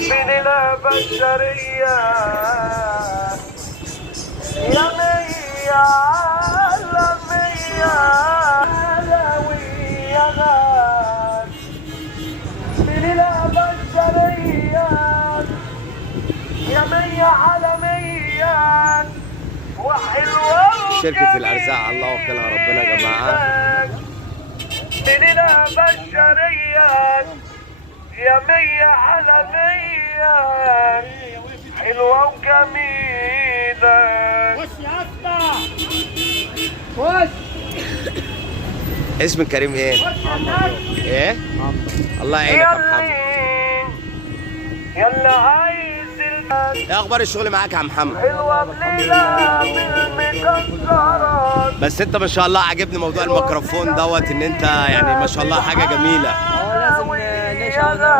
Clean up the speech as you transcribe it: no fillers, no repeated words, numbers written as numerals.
من البشرية يا مية عالمية علوية من البشرية يا مية عالمية وحلوة شركة الأرزاق الله وكلها ربنا يا جماعة. من البشرية يا مية عالمية حلوة وجميلة. وش يا اسطى وش اسم كريم ايه؟ ايه؟ الله يعينك يا محمد. يلا عايز ايه اخبار الشغل معاك يا محمد؟ حلوة بليلة بالمكسرات. بس انت ما شاء الله عاجبني موضوع الميكروفون دوت، ان انت يعني ما شاء الله حاجة جميلة. لازم نشغل